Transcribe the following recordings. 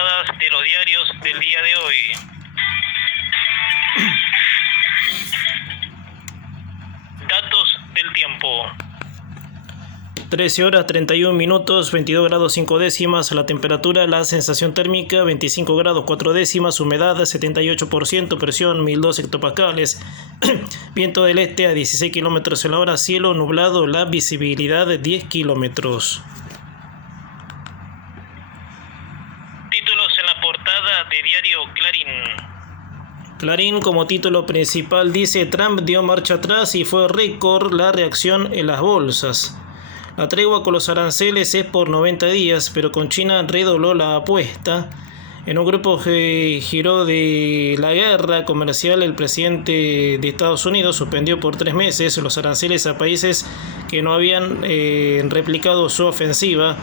portadas de los diarios del día de hoy. Datos del tiempo. 13 horas 31 minutos, 22 grados 5 décimas, la temperatura, la sensación térmica 25 grados 4 décimas, humedad 78%, presión 1002 hectopascales, viento del este a 16 kilómetros en la hora, cielo nublado, la visibilidad 10 kilómetros. Títulos en la portada de diario Clarín. Clarín como título principal dice: Trump dio marcha atrás y fue récord la reacción en las bolsas. La tregua con los aranceles es por 90 días, pero con China redobló la apuesta. En un grupo que giró de la guerra comercial, el presidente de Estados Unidos suspendió por 3 meses los aranceles a países que no habían replicado su ofensiva.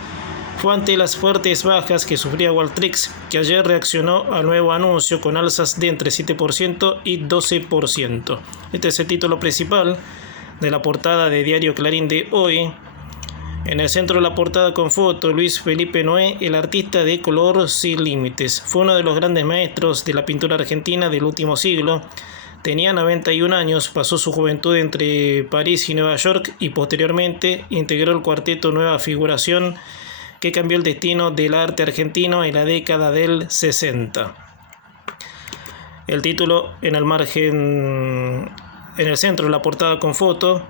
Fue ante las fuertes bajas que sufría Wall Street, que ayer reaccionó al nuevo anuncio con alzas de entre 7% y 12%. Este es el título principal de la portada de diario Clarín de hoy. En el centro de la portada con foto, Luis Felipe Noé, el artista de color sin límites. Fue uno de los grandes maestros de la pintura argentina del último siglo. Tenía 91 años, pasó su juventud entre París y Nueva York y posteriormente integró el cuarteto Nueva Figuración, que cambió el destino del arte argentino en la década del 60. El título en el margen, en el centro de la portada con foto.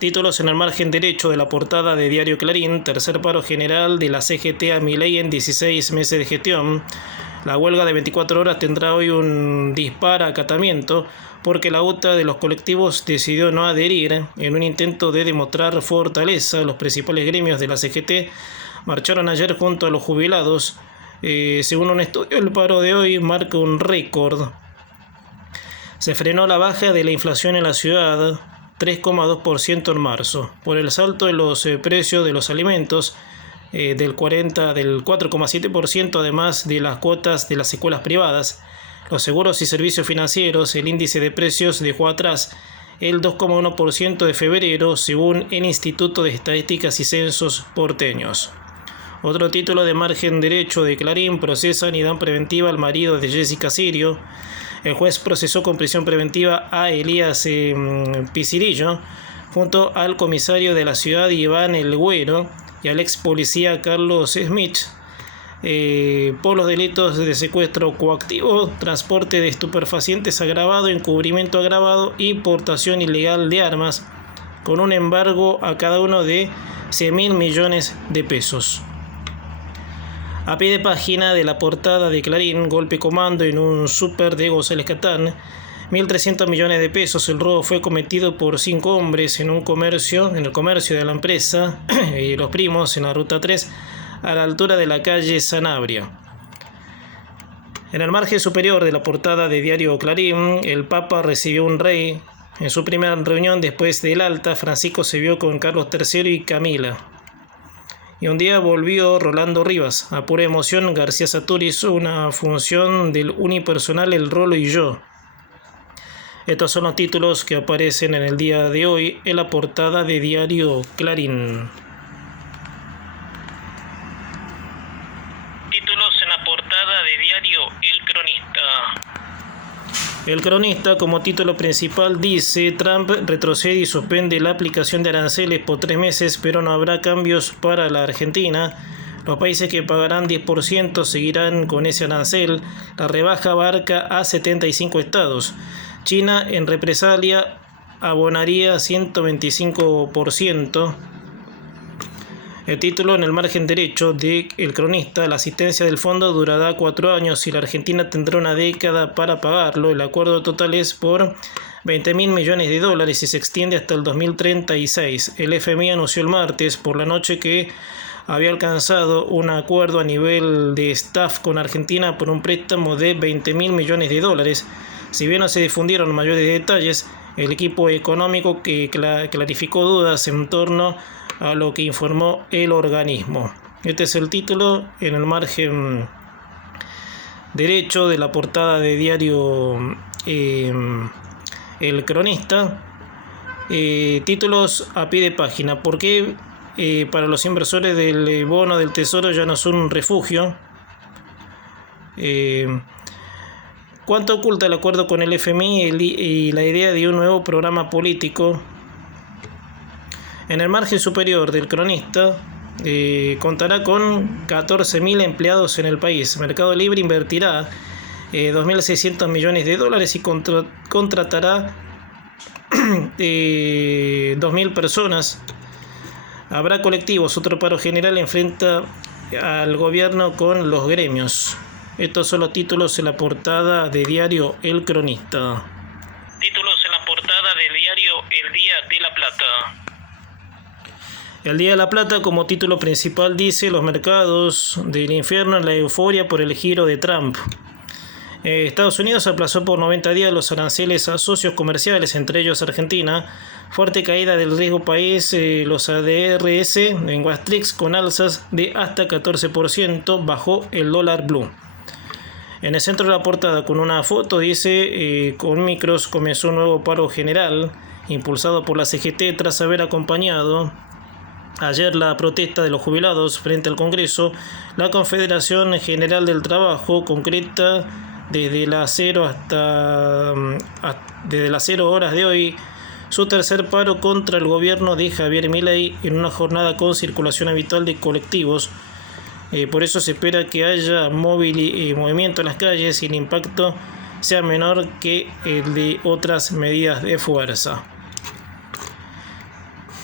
Títulos en el margen derecho de la portada de diario Clarín: tercer paro general de la CGT a Milei en 16 meses de gestión. La huelga de 24 horas tendrá hoy un dispar acatamiento porque la UTA de los colectivos decidió no adherir. En un intento de demostrar fortaleza, los principales gremios de la CGT marcharon ayer junto a los jubilados. Según un estudio, el paro de hoy marca un récord. Se frenó la baja de la inflación en la ciudad, 3,2% en marzo, por el salto en los precios de los alimentos del 4,7%, además de las cuotas de las escuelas privadas, los seguros y servicios financieros. El índice de precios dejó atrás el 2,1% de febrero, según el Instituto de Estadísticas y Censos porteños. Otro título de margen derecho de Clarín: procesan y dan preventiva al marido de Jessica Sirio. El juez procesó con prisión preventiva a Elías Picirillo junto al comisario de la ciudad Iván El Güero y al ex policía Carlos Smith por los delitos de secuestro coactivo, transporte de estupefacientes agravado, encubrimiento agravado y portación ilegal de armas, con un embargo a cada uno de 100.000 millones de pesos. A pie de página de la portada de Clarín: golpe comando en un súper de González Catán, 1.300 millones de pesos. El robo fue cometido por 5 hombres en el comercio de la empresa y Los Primos en la ruta 3, a la altura de la calle Sanabria. En el margen superior de la portada de diario Clarín, el Papa recibió un rey. En su primera reunión después del alta, Francisco se vio con Carlos III y Camila. Y un día volvió Rolando Rivas. A pura emoción, García Satori hizo una función del unipersonal El Rolo y yo. Estos son los títulos que aparecen en el día de hoy en la portada de diario Clarín. Títulos en la portada de diario El Cronista. El Cronista como título principal dice: Trump retrocede y suspende la aplicación de aranceles por 3 meses, pero no habrá cambios para la Argentina. Los países que pagarán 10% seguirán con ese arancel. La rebaja abarca a 75 estados. China, en represalia, abonaría 125%. El título en el margen derecho de El Cronista: la asistencia del fondo durará 4 años y la Argentina tendrá una década para pagarlo. El acuerdo total es por 20.000 millones de dólares y se extiende hasta el 2036. El FMI anunció el martes por la noche que había alcanzado un acuerdo a nivel de staff con Argentina por un préstamo de 20.000 millones de dólares. Si bien no se difundieron mayores detalles, el equipo económico que clarificó dudas en torno a lo que informó el organismo. Este es el título en el margen derecho de la portada de diario El Cronista. Títulos a pie de página: ¿por qué para los inversores del bono del Tesoro ya no son un refugio? ¿Cuánto oculta el acuerdo con el FMI y la idea de un nuevo programa político? En el margen superior del cronista, contará con 14.000 empleados en el país. Mercado Libre invertirá 2.600 millones de dólares y contratará 2.000 personas. Habrá colectivos. Otro paro general enfrenta al gobierno con los gremios. Estos son los títulos en la portada de diario El Cronista. Títulos en la portada del diario El Día de la Plata. El Día de la Plata, como título principal, dice: los mercados del infierno en la euforia por el giro de Trump. Estados Unidos aplazó por 90 días los aranceles a socios comerciales, entre ellos Argentina. Fuerte caída del riesgo país, los ADRs en Wall Street con alzas de hasta 14%, bajó el dólar blue. En el centro de la portada, con una foto, dice: con micros comenzó un nuevo paro general, impulsado por la CGT tras haber acompañado ayer la protesta de los jubilados frente al Congreso. La Confederación General del Trabajo concreta desde las 0 horas de hoy su tercer paro contra el gobierno de Javier Milei en una jornada con circulación habitual de colectivos. Por eso se espera que haya movimiento en las calles y el impacto sea menor que el de otras medidas de fuerza.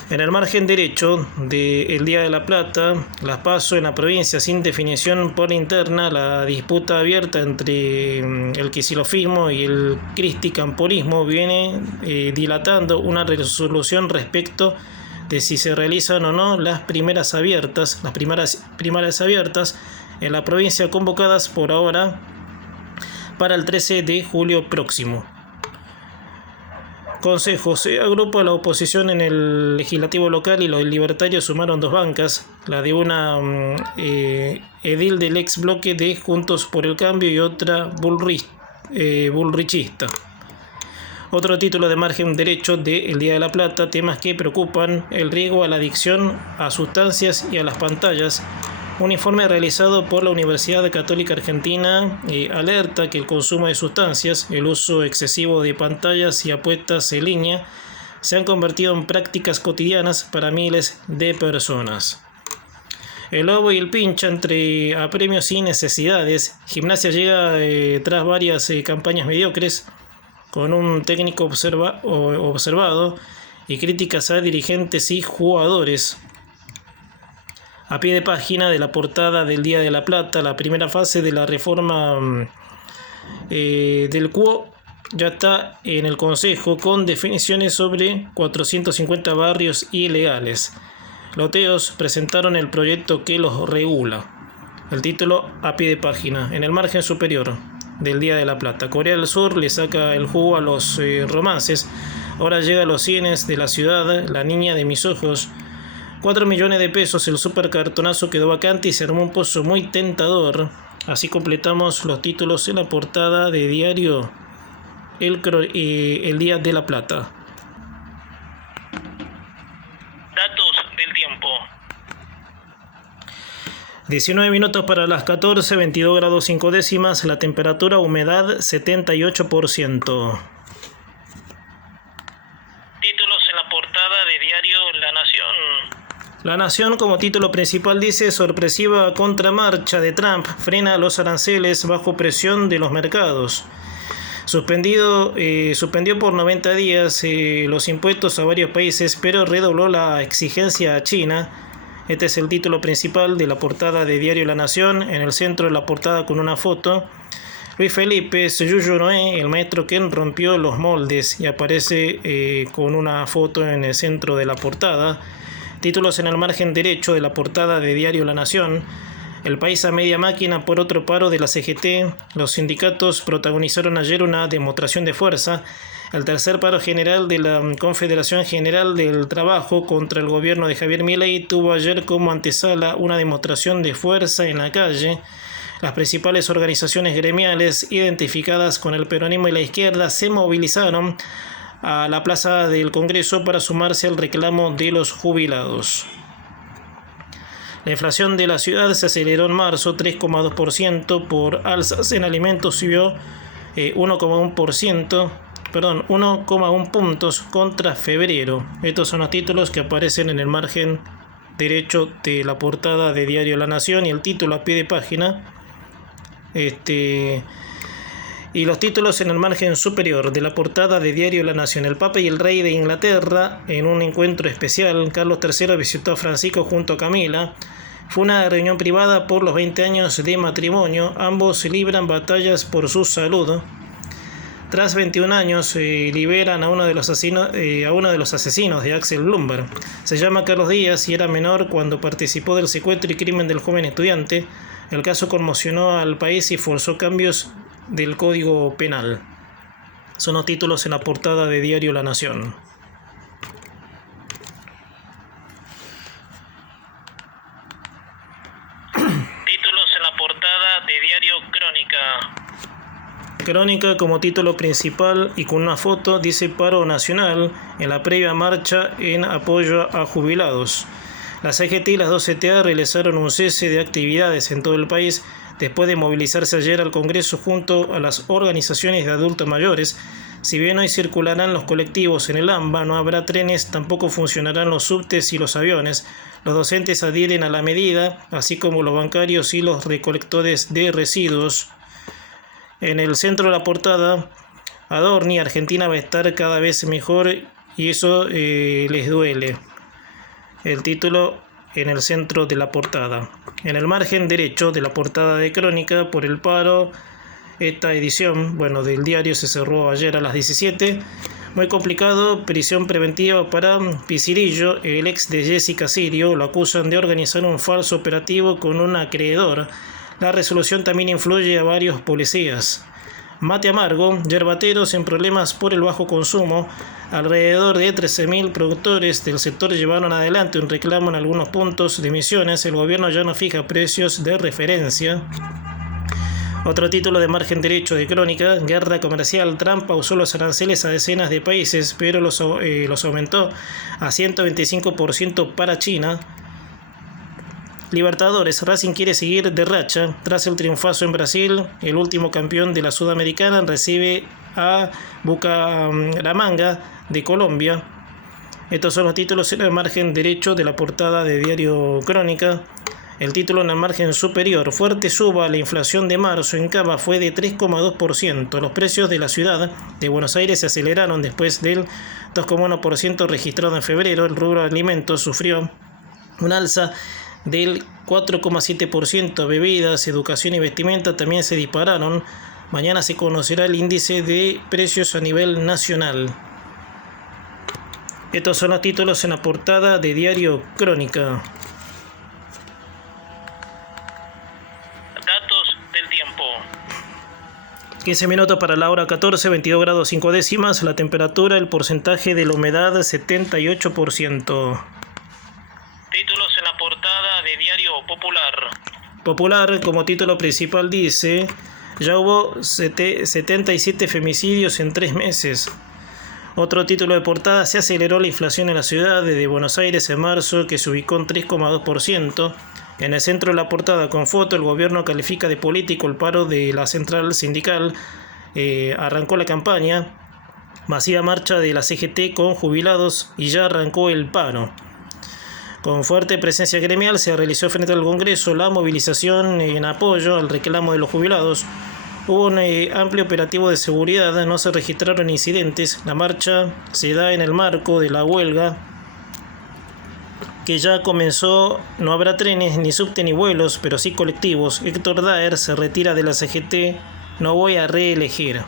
En el margen derecho del Día de la Plata, las PASO en la provincia sin definición por interna, la disputa abierta entre el quisilofismo y el cristicamporismo viene dilatando una resolución respecto de si se realizan o no las primarias abiertas en la provincia, convocadas por ahora para el 13 de julio próximo. Consejo: se agrupa la oposición en el legislativo local y los libertarios sumaron dos bancas, la de una edil del ex bloque de Juntos por el Cambio y otra bullrichista. Otro título de margen derecho de El Día de la Plata: temas que preocupan, el riesgo a la adicción a sustancias y a las pantallas. Un informe realizado por la Universidad Católica Argentina alerta que el consumo de sustancias, el uso excesivo de pantallas y apuestas en línea se han convertido en prácticas cotidianas para miles de personas. El lobo y el pincha entre apremios y necesidades. Gimnasia llega tras varias campañas mediocres, con un técnico observado y críticas a dirigentes y jugadores. A pie de página de la portada del Día de la Plata, la primera fase de la reforma del CUO ya está en el Consejo, con definiciones sobre 450 barrios ilegales. Loteos presentaron el proyecto que los regula. El título a pie de página. En el margen superior del Día de la Plata, Corea del Sur le saca el jugo a los romances. Ahora llega a los cienes de la ciudad, La niña de mis ojos. 4 millones de pesos, el supercartonazo quedó vacante y se armó un pozo muy tentador. Así completamos los títulos en la portada de diario El Día de la Plata. Datos del tiempo. 19 minutos para las 14, 22 grados 5 décimas, la temperatura, humedad 78%. Títulos en la portada de diario La Nación. La Nación, como título principal, dice: sorpresiva contramarcha de Trump frena los aranceles bajo presión de los mercados. Suspendió por 90 días los impuestos a varios países, pero redobló la exigencia a China. Este es el título principal de la portada de diario La Nación. En el centro de la portada, con una foto, Luis Felipe Seyuyo Noé, el maestro que rompió los moldes, y aparece con una foto en el centro de la portada. Títulos en el margen derecho de la portada de diario La Nación: el país a media máquina por otro paro de la CGT. Los sindicatos protagonizaron ayer una demostración de fuerza. El tercer paro general de la Confederación General del Trabajo contra el gobierno de Javier Milei tuvo ayer como antesala una demostración de fuerza en la calle. Las principales organizaciones gremiales identificadas con el peronismo y la izquierda se movilizaron a la plaza del Congreso para sumarse al reclamo de los jubilados. La inflación de la ciudad se aceleró en marzo, 3,2%, por alzas en alimentos subió 1,1 puntos contra febrero. Estos son los títulos que aparecen en el margen derecho de la portada de Diario La Nación y el título a pie de página. Y los títulos en el margen superior de la portada de Diario La Nación. El Papa y el Rey de Inglaterra en un encuentro especial. Carlos III visitó a Francisco junto a Camila. Fue una reunión privada por los 20 años de matrimonio. Ambos libran batallas por su salud. Tras 21 años liberan a uno de los asesinos de Axel Blumberg. Se llama Carlos Díaz y era menor cuando participó del secuestro y crimen del joven estudiante. El caso conmocionó al país y forzó cambios del Código Penal. Son los títulos en la portada de Diario La Nación. Títulos en la portada de Diario Crónica. Crónica como título principal y con una foto dice paro nacional en la previa marcha en apoyo a jubilados. La CGT y las dos CTA realizaron un cese de actividades en todo el país después de movilizarse ayer al Congreso junto a las organizaciones de adultos mayores. Si bien hoy circularán los colectivos en el AMBA, no habrá trenes, tampoco funcionarán los subtes y los aviones. Los docentes adhieren a la medida, así como los bancarios y los recolectores de residuos. En el centro de la portada, Adorni, Argentina va a estar cada vez mejor y eso les duele. El título en el centro de la portada. En el margen derecho de la portada de Crónica, por el paro, esta edición del diario se cerró ayer a las 17. Muy complicado, prisión preventiva para Picirillo, el ex de Jessica Sirio. Lo acusan de organizar un falso operativo con un acreedor. La resolución también influye a varios policías. Mate amargo, yerbateros en problemas por el bajo consumo. Alrededor de 13.000 productores del sector llevaron adelante un reclamo en algunos puntos de emisiones. El gobierno ya no fija precios de referencia. Otro título de margen derecho de Crónica, guerra comercial. Trump pausó los aranceles a decenas de países, pero los aumentó a 125% para China. Libertadores, Racing quiere seguir de racha. Tras el triunfazo en Brasil, el último campeón de la Sudamericana recibe a Bucaramanga de Colombia. Estos son los títulos en el margen derecho de la portada de Diario Crónica. El título en el margen superior, fuerte suba la inflación de marzo en Cava fue de 3,2%. Los precios de la ciudad de Buenos Aires se aceleraron después del 2,1% registrado en febrero. El rubro de alimentos sufrió un alza del 4,7%. Bebidas, educación y vestimenta también se dispararon. Mañana se conocerá el índice de precios a nivel nacional. Estos son los títulos en la portada de Diario Crónica. Datos del tiempo. 15 minutos para la hora 14, 22 grados 5 décimas. La temperatura, el porcentaje de la humedad, 78%. Títulos en la portada de Diario Popular. Popular, como título principal dice, ya hubo 77 femicidios en 3 meses. Otro título de portada, se aceleró la inflación en la ciudad de Buenos Aires en marzo, que se ubicó en 3,2%. En el centro de la portada con foto, el gobierno califica de político el paro de la central sindical. Arrancó la campaña, masiva marcha de la CGT con jubilados y ya arrancó el paro. Con fuerte presencia gremial se realizó frente al Congreso la movilización en apoyo al reclamo de los jubilados. Hubo un amplio operativo de seguridad, no se registraron incidentes. La marcha se da en el marco de la huelga que ya comenzó. No habrá trenes, ni subte, ni vuelos, pero sí colectivos. Héctor Daer se retira de la CGT, no voy a reelegir.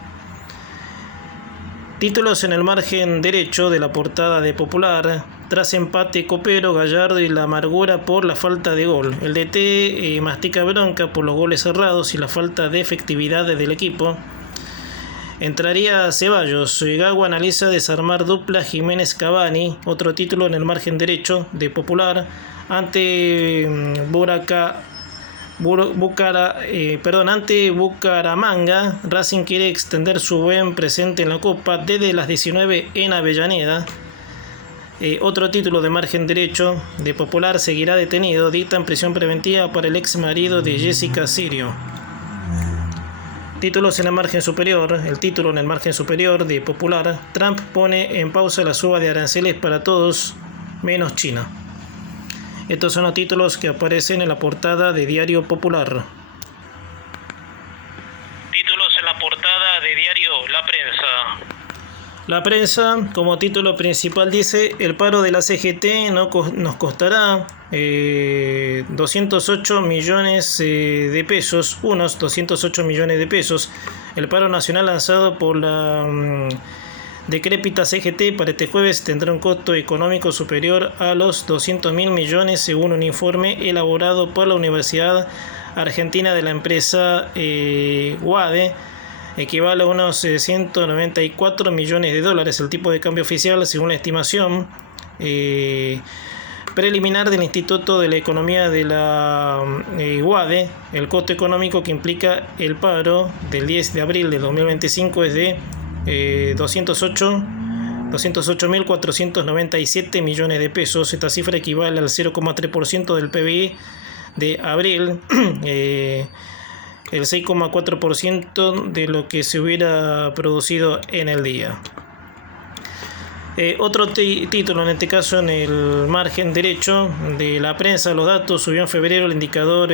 Títulos en el margen derecho de la portada de Popular. Tras empate Copero, Gallardo y la amargura por la falta de gol. El DT mastica bronca por los goles cerrados y la falta de efectividad del equipo. Entraría Ceballos. Gago analiza desarmar dupla Jiménez Cavani. Otro título en el margen derecho de Popular. Ante Bucaramanga, Racing quiere extender su buen presente en la Copa desde las 19 en Avellaneda. Otro título de margen derecho de Popular: seguirá detenido, dictan prisión preventiva para el ex marido de Jessica Sirio. Títulos en el margen superior. El título en el margen superior de Popular: Trump pone en pausa la suba de aranceles para todos menos China. Estos son los títulos que aparecen en la portada de Diario Popular. Títulos en la portada de diario La Prensa. La Prensa, como título principal, dice: el paro de la CGT nos costará 208 millones de pesos, unos 208 millones de pesos. El paro nacional lanzado por la decrépita CGT para este jueves tendrá un costo económico superior a los 200.000 millones, según un informe elaborado por la Universidad Argentina de la empresa UADE. Equivale a unos 194 millones de dólares el tipo de cambio oficial, según la estimación preliminar del Instituto de la Economía de la UADE. El costo económico que implica el paro del 10 de abril de 2025 es de 208.497 millones de pesos. Esta cifra equivale al 0,3% del PBI de abril, el 6,4% de lo que se hubiera producido en el día. Otro título, en este caso en el margen derecho de La Prensa: los datos: subió en febrero el indicador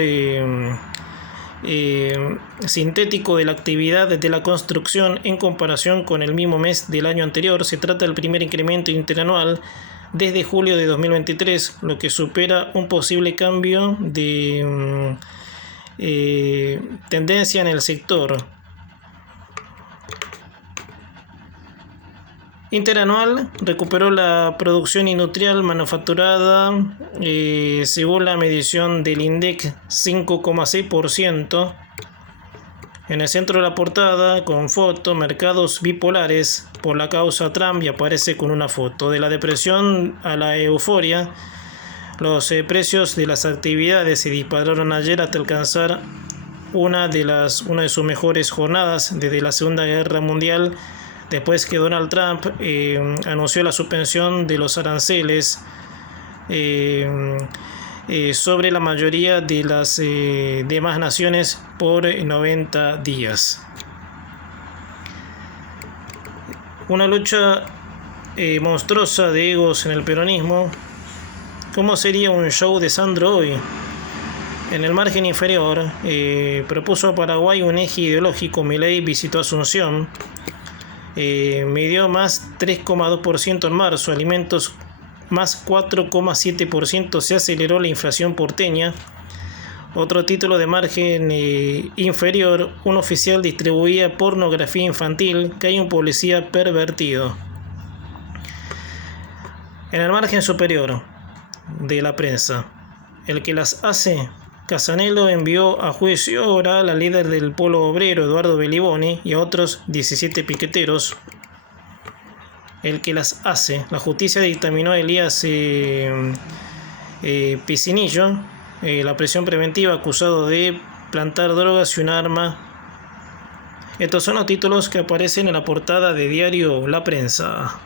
sintético de la actividad de la construcción en comparación con el mismo mes del año anterior. Se trata del primer incremento interanual desde julio de 2023, lo que supera un posible cambio de tendencia en el sector. Interanual: recuperó la producción industrial manufacturada según la medición del INDEC 5,6%. En el centro de la portada, con foto: mercados bipolares por la causa Trump, y aparece con una foto. De la depresión a la euforia, los precios de las actividades se dispararon ayer hasta alcanzar una de sus mejores jornadas desde la Segunda Guerra Mundial, después que Donald Trump anunció la suspensión de los aranceles sobre la mayoría de las demás naciones por 90 días. Una lucha monstruosa de egos en el peronismo. ¿Cómo sería un show de Sandro hoy? En el margen inferior, propuso a Paraguay un eje ideológico. Milei visitó Asunción. Midió más 3,2% en marzo. Alimentos más 4,7%. Se aceleró la inflación porteña. Otro título de margen inferior: un oficial distribuía pornografía infantil. Cae un policía pervertido. En el margen superior de La Prensa: el que las hace. Casanelo envió a juicio oral al líder del Polo Obrero, Eduardo Beliboni, y a otros 17 piqueteros. El que las hace. La justicia dictaminó a Elías Picinillo la prisión preventiva, acusado de plantar drogas y un arma. Estos son los títulos que aparecen en la portada de Diario La Prensa.